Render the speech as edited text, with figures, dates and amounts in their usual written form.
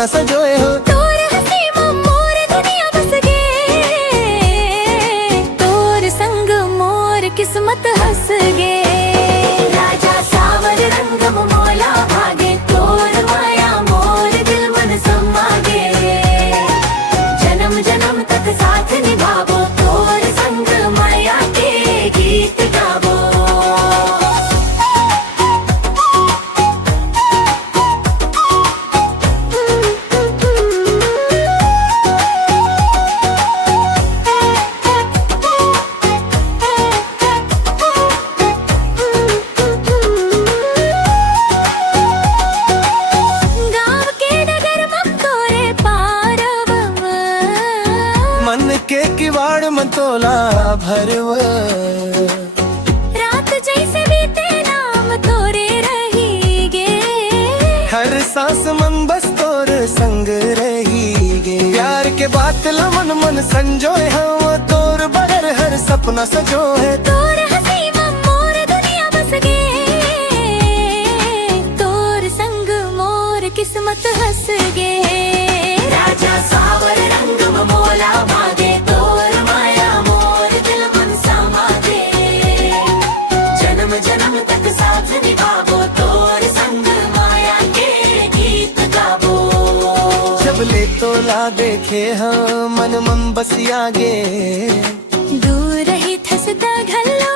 सपना सजोए हो। तोर हसी मोर दुनिया बस गे, तोर संग मोर किस्मत हंस गे। राजा सावर रंग मोला भागे, तोर माया मोर दिल मन समा गे। जन्म जन्म तक साथ निभावो, तोर संग माया के गीत गावो। मन के किवाड़ मतोला भरव, रात जैसे बीते नाम तोरे रही गे। हर सांस मन बस तोर संग रही गे। प्यार के बात मन मन संजोए हम, तोर बगैर हर सपना सजो है। तोर हसी मोर दुनिया बस गे, तोर संग मोर किस्मत हंस गे। राजा सावर रंग मोला भागे, तोर माया मोर दिल मन समा दे। जन्म जन्म तक साथ निभावो, तोर संग माया के गीत गावो। जब ले तोला देखे हम मन मन बसिया गे। दूर रही थसदा घल्लो